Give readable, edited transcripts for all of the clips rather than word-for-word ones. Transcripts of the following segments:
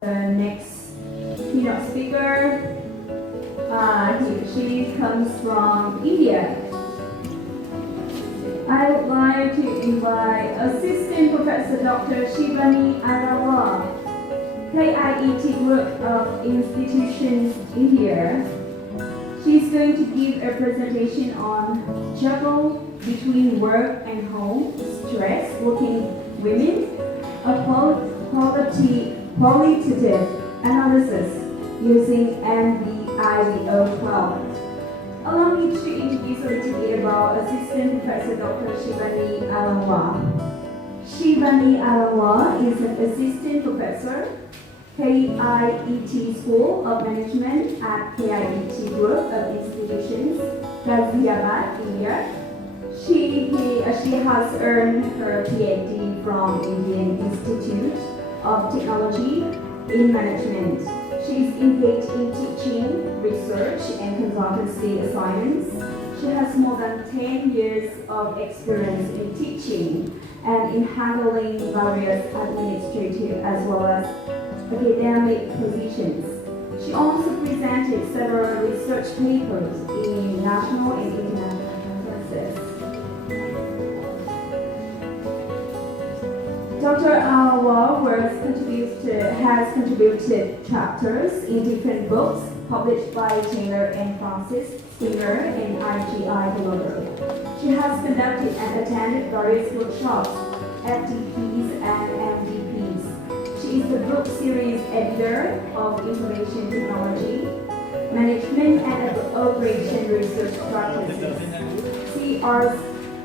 The next keynote speaker, she comes from India. I would like to invite Assistant Professor Dr. Shivani Agarwal, KIET Group of Institutions, India. She's going to give a presentation on juggle between work and home, stress, working women, a qualitative analysis using NVIDIO cloud. Allow me to introduce a little bit about Assistant Professor Dr. Shivani Agarwal. Shivani Agarwal is an Assistant Professor, KIET School of Management at KIET Group of Institutions, Ghaziabad, India. She has earned her PhD from Indian Institute of Technology in Management. She is engaged in teaching, research, and consultancy assignments. She has more than 10 years of experience in teaching and in handling various administrative as well as academic positions. She also presented several research papers in national and international conferences. Dr. Agarwal has contributed chapters in different books published by Taylor and Francis Singer and IGI Global. She has conducted and attended various workshops, FDPs and MDPs. She is the book series editor of Information Technology, Management and Operation Research Practices,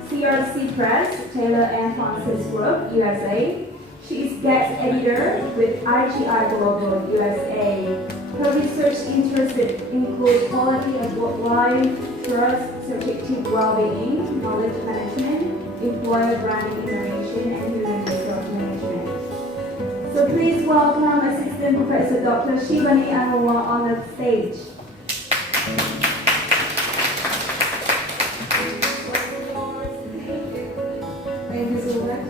CRC Press, Taylor and Francis Group, USA. She is guest editor with IGI Global, USA. Her research interests include quality of work life, trust, subjective well-being, knowledge management, employer branding innovation, and human resource management. So please welcome Assistant Professor Dr. Shivani Agarwal on the stage. Thank you so much.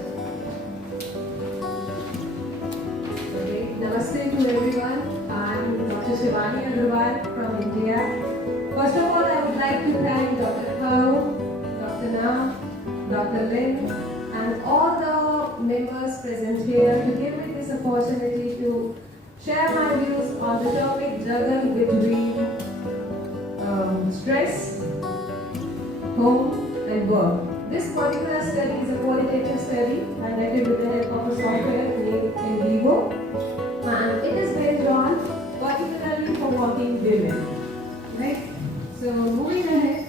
Okay. Namaste to everyone. I'm Dr. Shivani Agarwal from India. First of all, I would like to thank Dr. Kao, Dr. Na, Dr. Lin, and all the members present here to give me this opportunity to share my views on the topic juggle between stress, home, and work. This particular study is a qualitative study conducted with the help of a software named NVIDIO, and it is based on particularly for working women. Right? So moving ahead.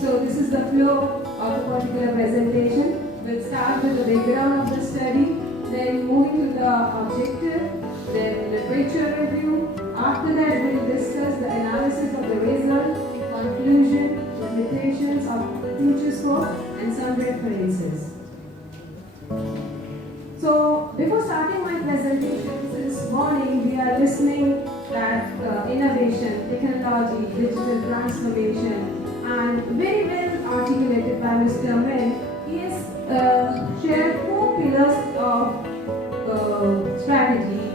So this is the flow of the particular presentation. We'll start with the background of the study, then moving to the objective, then literature review. After that, we'll discuss the analysis of the result, conclusion, limitations of future scope, and some references. So, before starting my presentation this morning, we are listening that innovation, technology, digital transformation, and very well articulated by Mr. Min. He has shared 4 pillars of strategy,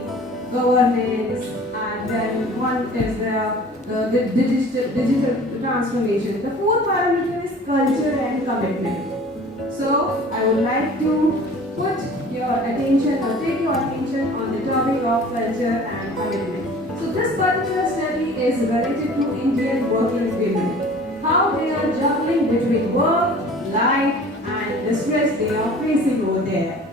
governance, and then one is the digital transformation. The 4th parameter is culture and commitment. So, I would like to put your attention or take your attention on the topic of culture and commitment. So, this particular study is related to Indian working women. How they are juggling between work, life, and the stress they are facing over there.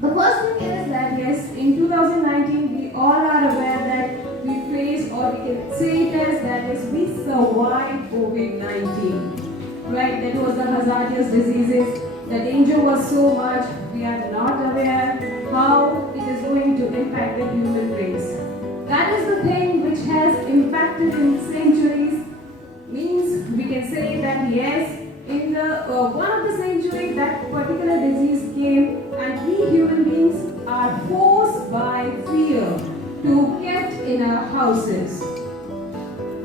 The first thing is that yes, in 2019 we all are aware that we face, or we can say it as that is we survived COVID-19. Right? That was the hazardous diseases. The danger was so much, we are not aware how it is going to impact the human race. That is the thing which has impacted in centuries. Means we can say that yes, in the one of the century that particular disease came, and we human beings are forced by fear to kept in our houses.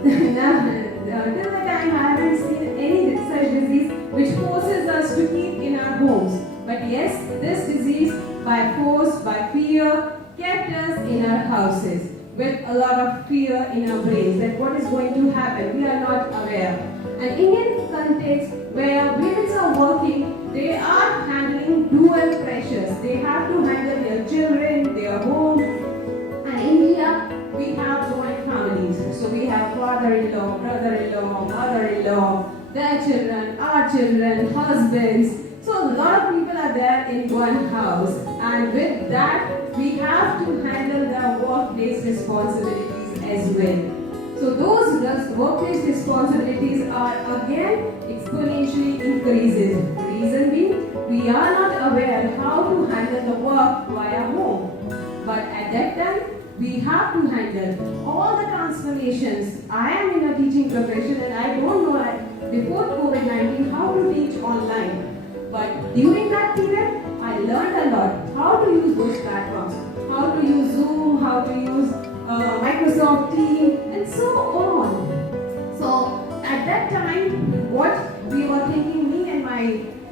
Now, till the time I haven't seen any such disease which forces us to keep in our homes. But yes, this disease by force, by fear, kept us in our houses with a lot of fear in our brains that what is going to happen. We are not aware. And Indian context where women are working, they are handling dual pressures. They have to handle their children, their home. And in India, we have joint families. So we have father-in-law, brother-in-law, mother-in-law, their children, our children, husbands. So a lot of people are there in one house, and with that we have to handle the workplace responsibilities as well. So those workplace responsibilities are again exponentially increasing. Reason being, we are not aware how to handle the work via home. But at that time, we have to handle all the transformations. I am in a teaching profession and I don't know before COVID-19 how to teach online. But during that period, I learned a lot how to use those platforms, how to use Zoom, how to use Microsoft Teams, and so on. So at that time, what we were thinking, me and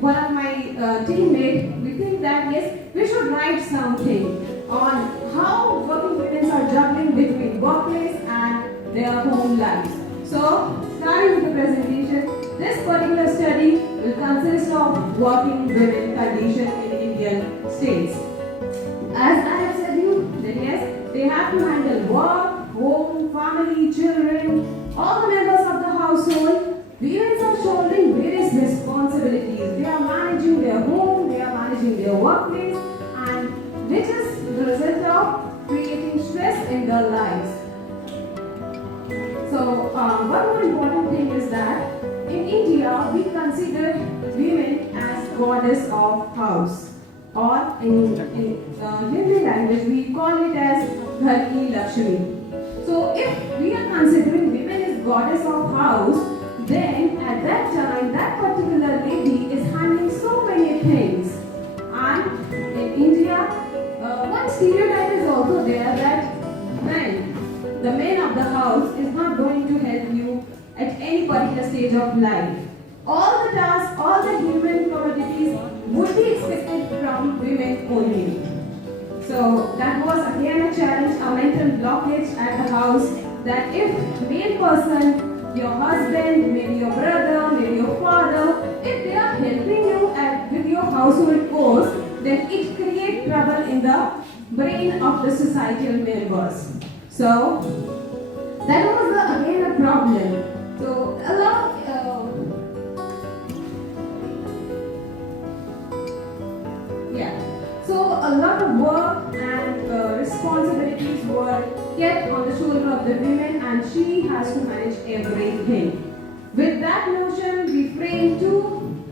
one of my teammates, we think that yes, we should write something on how working women are juggling between workplace and their home lives. So starting with the presentation, this particular study will consist of working women condition in Indian states. As I have said you, that yes, they have to handle work, home, family, children, all the members of the household. Women are shouldering various responsibilities. They are managing their home, they are managing their workplace, and which is the result of creating stress in their lives. So, one more important thing is that in India, we consider women as goddess of house, or in Hindi language, we call it as Ghar Ki Lakshmi. So, if we are considering women as goddess of house, then at that time, that particular lady is handling so many things. And in India, one stereotype is also there that the man of the house is not going to help you at any particular stage of life. All the tasks, all the human commodities would be expected from women only. So that was again a challenge, a mental blockage at the house, that if male person, your husband, maybe your brother, maybe your father, if they are helping you with your household chores, then it creates trouble in the brain of the societal members. So that was again a problem. So a lot a lot of work and responsibilities were kept on the shoulder of the women, and she has to manage everything. With that notion, we frame two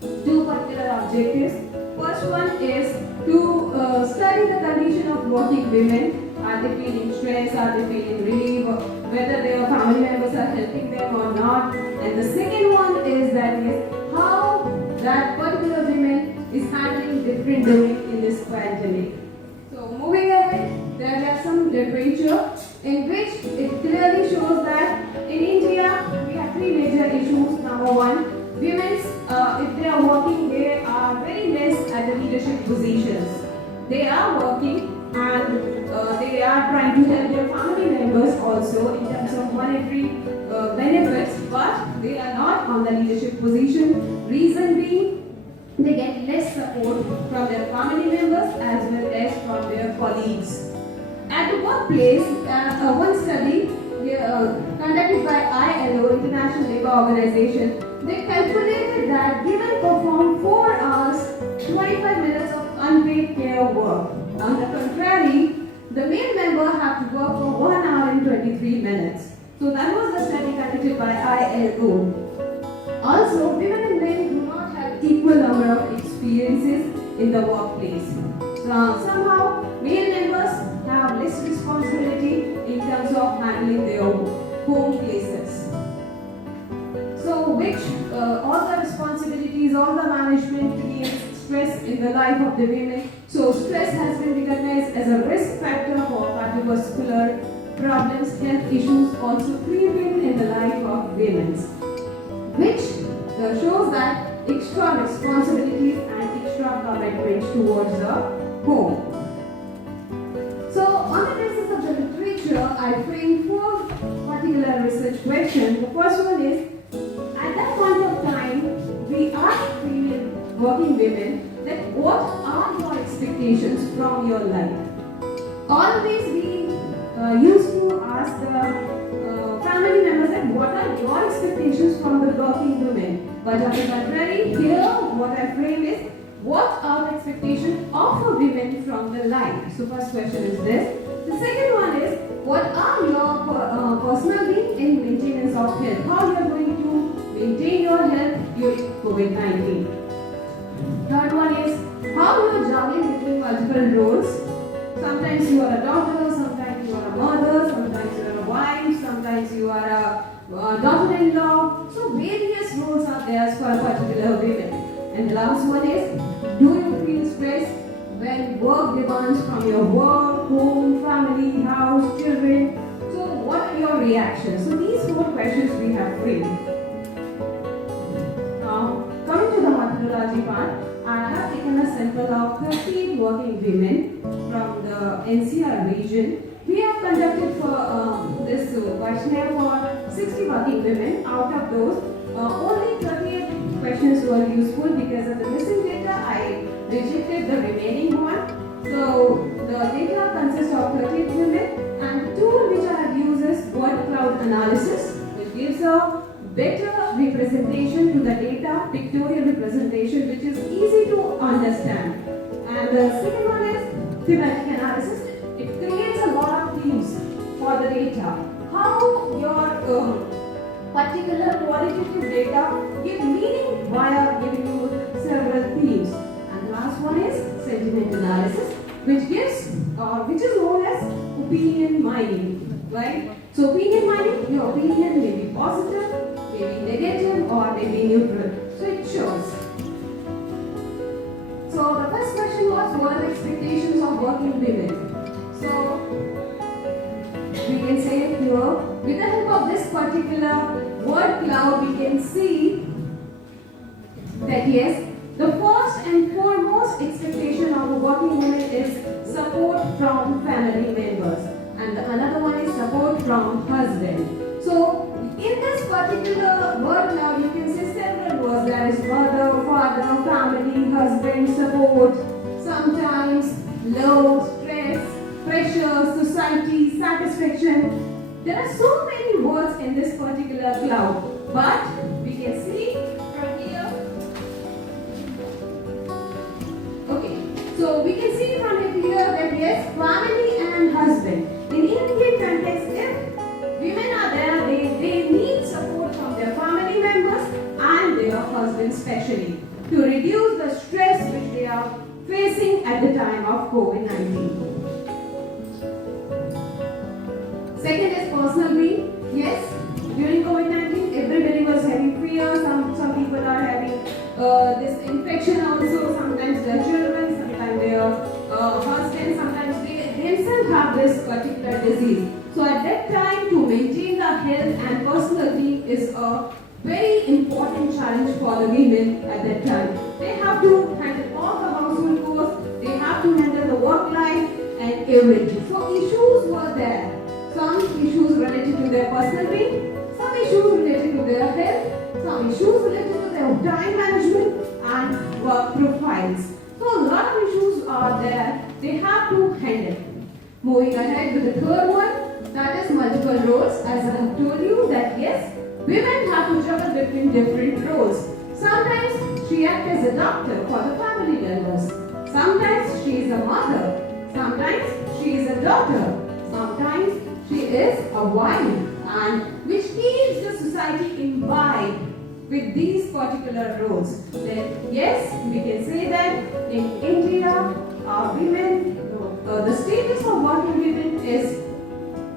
particular objectives. First one is to study the condition of working women. Are they feeling stress? Are they feeling relief? Whether their family members are helping them or not. And the second one is that how that particular woman is handling different domains in this pandemic. So moving ahead, there are some literature in which it clearly shows that in India we have three major issues. Number one, women, if they are working, they are very less at the leadership positions. They are working and they are trying to help their family members also in terms of monetary benefits, but they are not on the leadership position. Reason being, they get less support from their family members as well as from their colleagues. At the workplace, one study conducted by ILO, International Labour Organization, they calculated that women perform 4 hours, 25 minutes of unpaid care work. On the contrary, the male member have to work for 1 hour and 23 minutes. So that was the study conducted by ILO. Also, women and men do not have equal number of experiences in the workplace. Somehow, male members have less responsibility in terms of handling their home places. So, which all the responsibilities, all the management creates stress in the life of the women. So, stress has been recognized as a risk factor for cardiovascular problems, health issues also creeping in the life of women, which shows that extra responsibilities and extra commitment towards the home. So on the basis of the literature, I framed four particular research questions. The first one is, at that point of time, we asked female working women that what are your expectations from your life? Always we used to ask the family members that what are your expectations from the working women? But on the contrary, here what I frame is what are the expectations of a women from the life? So first question is this. The second one is what are your personal needs in maintenance of health? How you are going to maintain your health during COVID-19? Third one is how you are juggling between multiple roles. Sometimes you are a daughter, sometimes you are a mother, sometimes you are a wife, sometimes you are a daughter-in-law. So various roles are there for a particular woman. And the last one is, do you feel stressed when work demands from your work, home, family, house, children? So what are your reactions? So these four questions we have framed. Now coming to the methodology part, I have taken a sample of 30 working women from the NCR region. We have conducted for this questionnaire for 60 working women. Out of those, only 38 questions were useful because of the missing data. I rejected the remaining one. So the data consists of 38 women, and the tool which I have used is word cloud analysis, which gives a better representation to the data, pictorial representation, which is easy to understand. And the second one is thematic analysis. It creates a lot of themes for the data. How your particular qualitative data give meaning via giving you several themes. And the last one is sentiment analysis, which gives which is known as opinion mining, right? So opinion mining, your opinion may be positive, maybe negative, or maybe neutral. So it shows. So the first question was, what are the expectations of working women? So we can say here, with the help of this particular word cloud, we can see that yes, the first and foremost expectation of a working woman is support from family members, and another one is support from husband. So in this particular word cloud, you can see several words. There is mother, father, family, husband, support, sometimes love, stress, pressure, society, satisfaction. There are so many words in this particular cloud, but we can see from here. Okay, so we can see from here that yes, family and husband. In Indian context, if women are there, they need support from their family members and their husbands especially to reduce the stress which they are facing at the time of COVID-19. Second is personal grief. Yes, during COVID-19, everybody was having fear. Some people are having this infection also. Sometimes their children, sometimes their husbands, sometimes they themselves have this particular disease. So at that time, to maintain the health and personal grief is a very important challenge for the women at that time. They have to handle all the household chores. They have to handle the work life and everything. So issues were there. Some issues related to their personal being, some issues related to their health, some issues related to their time management and work profiles. So a lot of issues are there they have to handle. Moving ahead with the third one, that is multiple roles. As I have told you that yes, women have to juggle between different roles. Sometimes she acts as a doctor for the family members. Sometimes she is a mother. Sometimes she is a daughter. Sometimes she is a wife, and which keeps the society imbibed with these particular roles. Then yes, we can say that in India, women, the status of working women is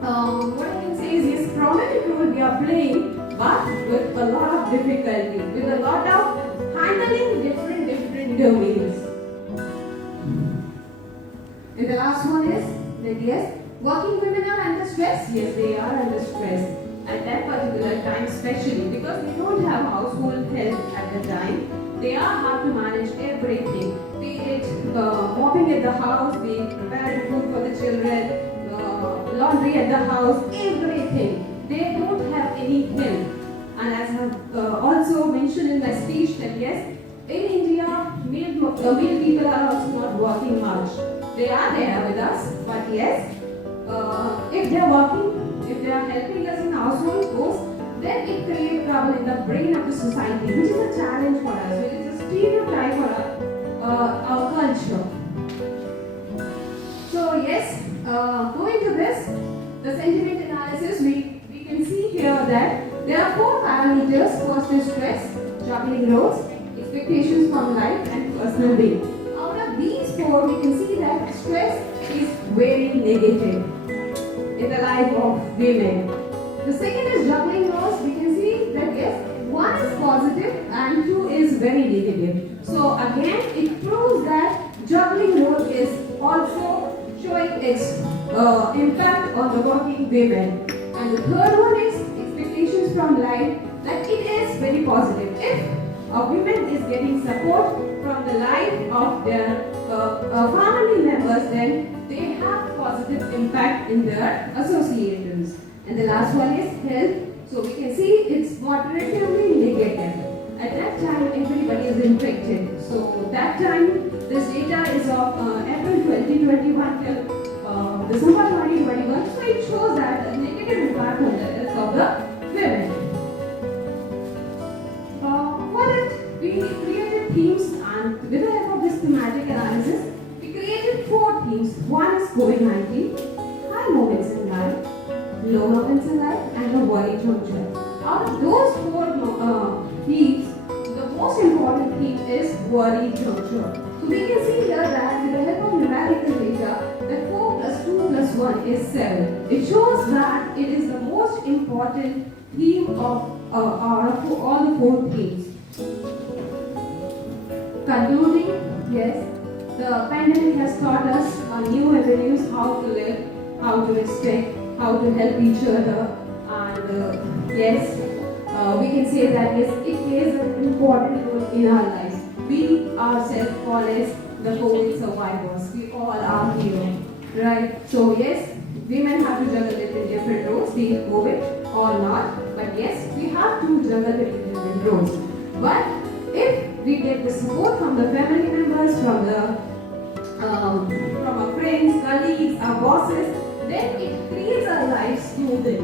what I can say is yes, prominent role we are playing, but with a lot of difficulty, with a lot of handling different domains. And the last one is that yes, working women are under stress. Yes, they are under stress at that particular time, especially because they don't have household help at the time. They have to manage everything, be it at the house, we prepare food for the children, laundry at the house, everything. They don't have any help. And as I have also mentioned in my speech that yes, in India, male people are also not working much. They are there with us, but yes, if they are working, if they are helping us in household chores, then it creates trouble in the brain of the society, which is a challenge for us, which is a stereotype for our culture. So yes, going to this, the sentiment analysis, we can see here that there are 4 parameters. First is stress, juggling roles, expectations from life, and personal being. Out of these 4, we can see that stress is very negative in the life of women. The second is juggling roles. We can see that yes, 1 is positive and 2 is very negative. So again, it proves that juggling role is also showing its impact on the working women. And the third one is expectations from life, that it is very positive. If a woman is getting support from the life of their family members, then they have positive impact in their associations. And the last one is health. So we can see it's moderatively negative. At that time, everybody is infected. So that time, this data is of April 2021 till December 2021. So it shows that a negative impact on the health of the women. For that, we created themes, and with the help of this thematic analysis, we created 4 themes. One is COVID-19, high moments in life, low moments in life, and the worry juncture. Out of those 4 themes, the most important theme is worry juncture. So we can see here that with the help of numerical data, that 4 plus 2 plus 1 is 7. It shows that it is the most important theme of all the 4 themes. Concluding, yes, the pandemic has taught us new avenues how to live, how to respect, how to help each other, and yes, we can say that yes, it plays an important role in our lives. We ourselves call as the COVID survivors. We all are here, right? So yes, women have to juggle it in different roles, be it COVID or not. But yes, we have to juggle it in different roles. But if we get the support from the family members, from our friends, colleagues, our bosses, then it creates our life smoothly,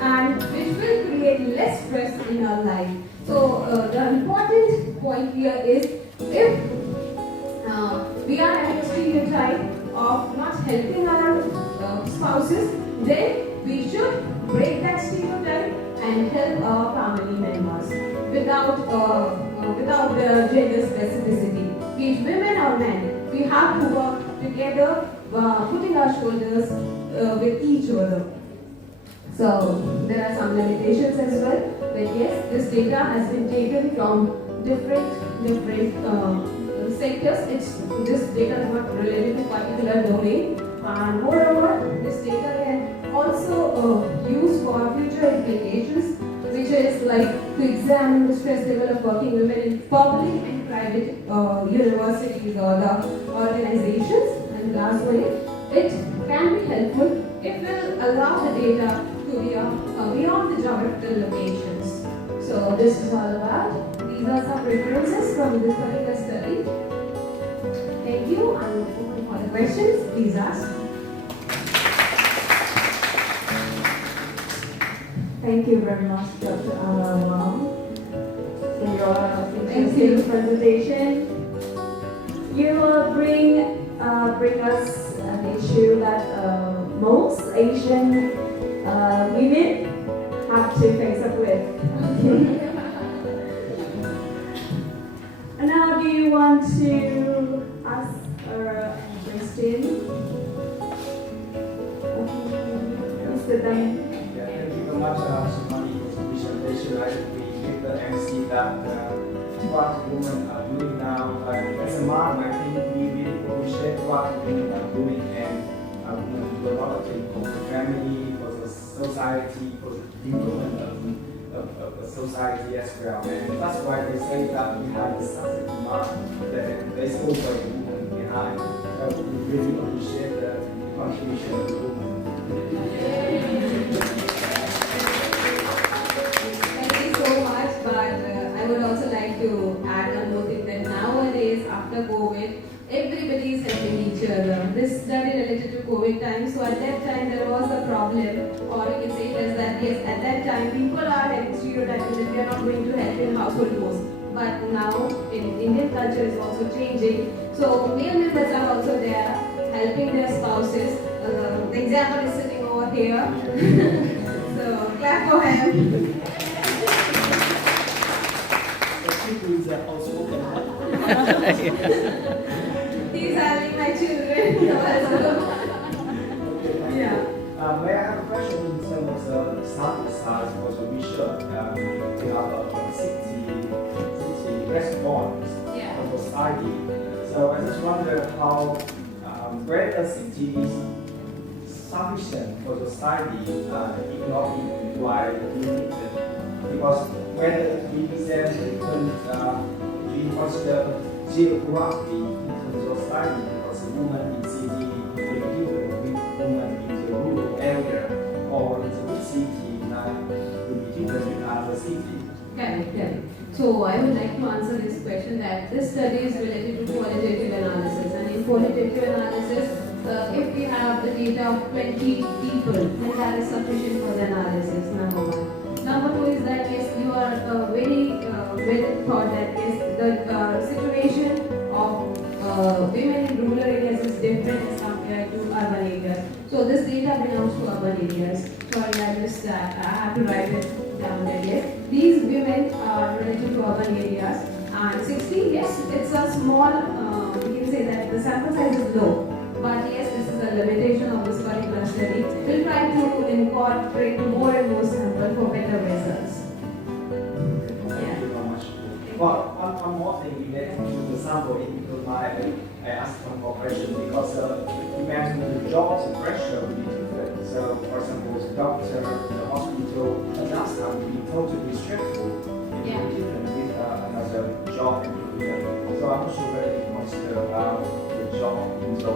and which will create less stress in our life. So the important point here is, if we are having a stereotype of not helping our spouses, then we should break that stereotype and help our family members without the gender specificity. Be it women or men, we have to work together, putting our shoulders with each other. So there are some limitations as well, but yes, this data has been taken from different sectors. This data is not related to particular domain, and moreover, this data can also use for future implications, which is like to examine the stress level of working women in public and private universities or the organizations. And last one, it can be helpful. It will allow the data to be beyond the geographical locations. So this is all about. These are some references from this particular study. Thank you. I'm open for the questions. Please ask. Thank you very much, Dr. Wang, for your interesting presentation. You will bring us an issue that most Asian women have to face up with. And now, do you want to ask a question? Mr. Dan? Thank you very much, Shimani, for the presentation. I agree with the MC that what women are doing now. As a mom, I think we really appreciate what women are doing, and women do a lot of things for the family, for the society, for the development of the society as well. And that's why they say that behind the success of man, there's always a woman behind. really appreciate the contribution of the women. Thank you so much, but I would also like to add one more thing that nowadays, after COVID, everybody is helping each other. This study related to COVID time, so at that time there was a problem, or you can say it as that, yes, at that time people are stereotyping that they are not going to help in household chores. But now in Indian culture is also changing, so male members are also there helping their spouses. The example is sitting over here. So clap for him. Is household He's having my children also. Yeah. May I have a question in terms of sample size for the research? We have 60 response from the study. So I just wonder how whether 60 is sufficient for the study, if not why limited. Because whether we present different, we consider geography in terms of study, because the woman in city will be different with woman in the rural area, or in the big city will be different with other city. Correct. So I would like to answer this question that this study is related to qualitative analysis, and in qualitative analysis, if we have the data of 20 people, then that is sufficient for the analysis, number one. Number two is that yes, you are very well thought that yes, the situation of women in rural areas is different as compared to urban areas. So this data belongs to urban areas. Sorry, I missed that. I have to write it down there. Yes, these women are related to urban areas, and 60. Yes, it's a small. We can say that the sample size is low. But yes, this is a limitation of this particular study. We'll try to incorporate more and more samples for better results. Thank you very much. Well, one more thing related to the sample, if you don't mind, I asked one more question because you mentioned the jobs and pressure will be different. So, for example, the doctor, the hospital, and last time will be totally stressful. It will be different with another job and career. So I'm not sure whether you consider about the job in the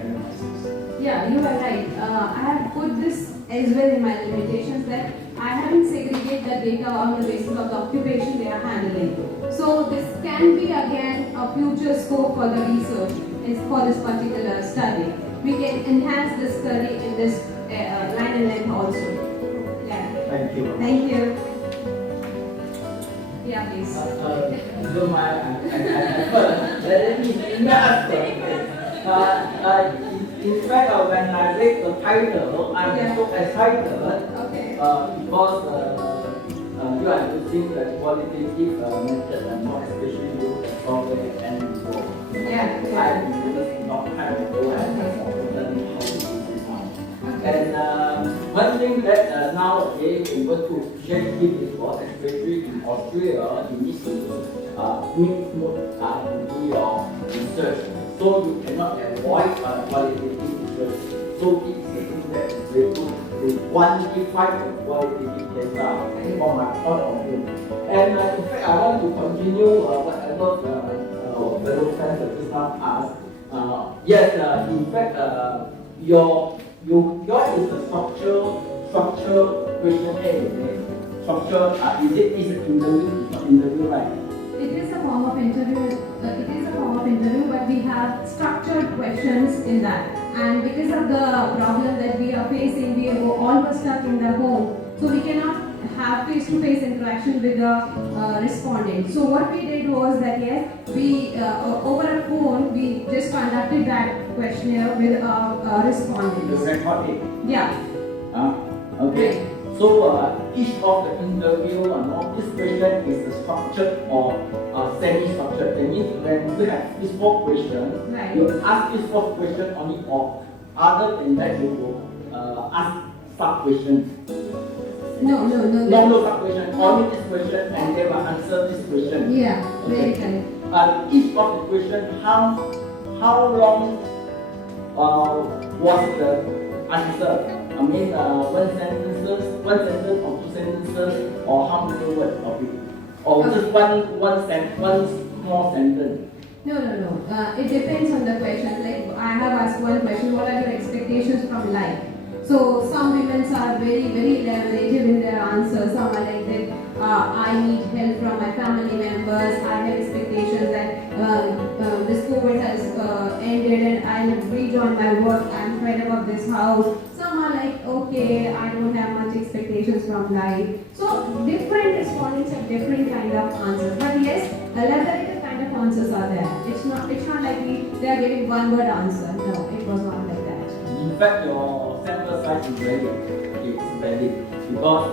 analysis. Yeah, you are right. I have put this as well in my limitations that I haven't segregated the data on the basis of the occupation they are handling. So this can be again a future scope for the research for this particular study. We can enhance the study in this line and length also. Yeah. Thank you. Thank you. Yeah, please. Don't mind, let me ask in fact, when I read the title, I'm so excited because you are using the qualitative method and more especially you the software and so. I just not have to go and learn how to use it now. And one thing that nowadays able to check if it was especially in Australia, you need to mix mode to do your research. So you cannot avoid qualitative research. So it's the thing that is very good to quantify the qualitative data from my point of view. And in fact, I want to continue whatever fellow friends just now asked. Yes, in fact, your is the structure questionnaire. Structure is it interview? It's not interview, right? It is a form of interview. But we have structured questions in that. And because of the problem that we are facing, we are all stuck in the home. So we cannot have face-to-face interaction with the respondent. So what we did was that yes, we over a phone we just conducted that questionnaire with respondents. You record it. Yeah. Okay. Right. So each of the interview this question is structured or semi-structured. That means when you have this 4 questions, right, you ask this 4 question only, or other than that you will ask sub-questions. No sub-question, only this question and they will answer this question. Yeah, okay. very correct. Each of the question, how long was the answer? I mean, one sentence or 2 sentences, or how many words of it? Or just one small sentence? No. It depends on the question. Like I have expectations from life. So some women are very, very elaborative in their answers. Some are like that, I need help from my family members, I have expectations that this COVID has ended and I will rejoin my work, I'm fed up of this house. Some are like, okay, I don't have much expectations from life. So different respondents have different kind of answers. But yes, elaborative kind of answers are there. It's not like they are giving one word answer. No, it was not like that. In fact, your sample size is valid because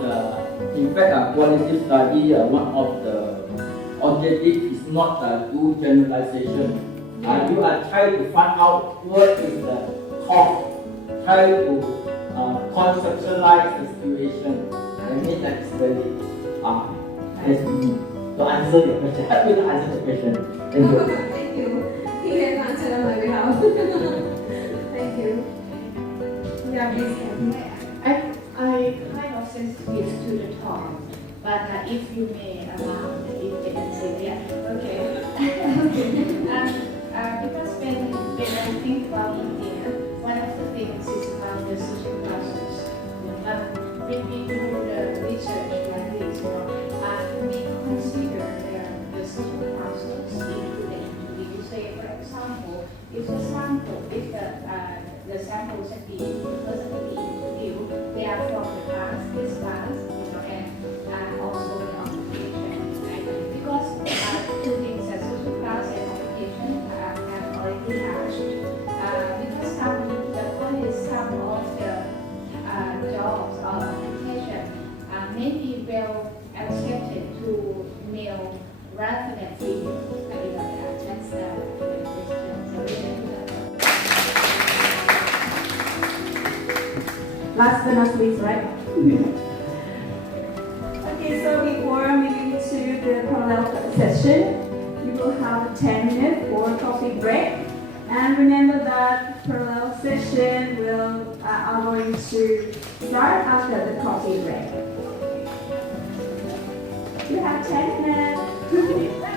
in fact a qualitative study, one of the objectives is not do generalization. You are trying to find out what is the cause, try to conceptualize the situation. I mean that is valid. That's me. To answer your question, help you to answer the question. Thank you. Thank you. He has answered on my behalf. Thank you. Yeah, please. I kind of sensitive to the talk, but if you may allow, you can say yeah. Okay. Because when I think about India, one of the things is about the social classes. But when we do the research like this, we consider the social classes into the interview. Say, for example, if the sample is at the first of the interview, they are from the class, this class, and also the occupation. Right? Because two things, social class and occupation have already asked. Because some of the jobs or occupation may be well accepted to male rather than female. That's the question. Last but not least, right? Okay, so before moving to the parallel session, we will have a 10 minutes for coffee break. And remember that parallel session are going to start after the coffee break. You have 10 minutes.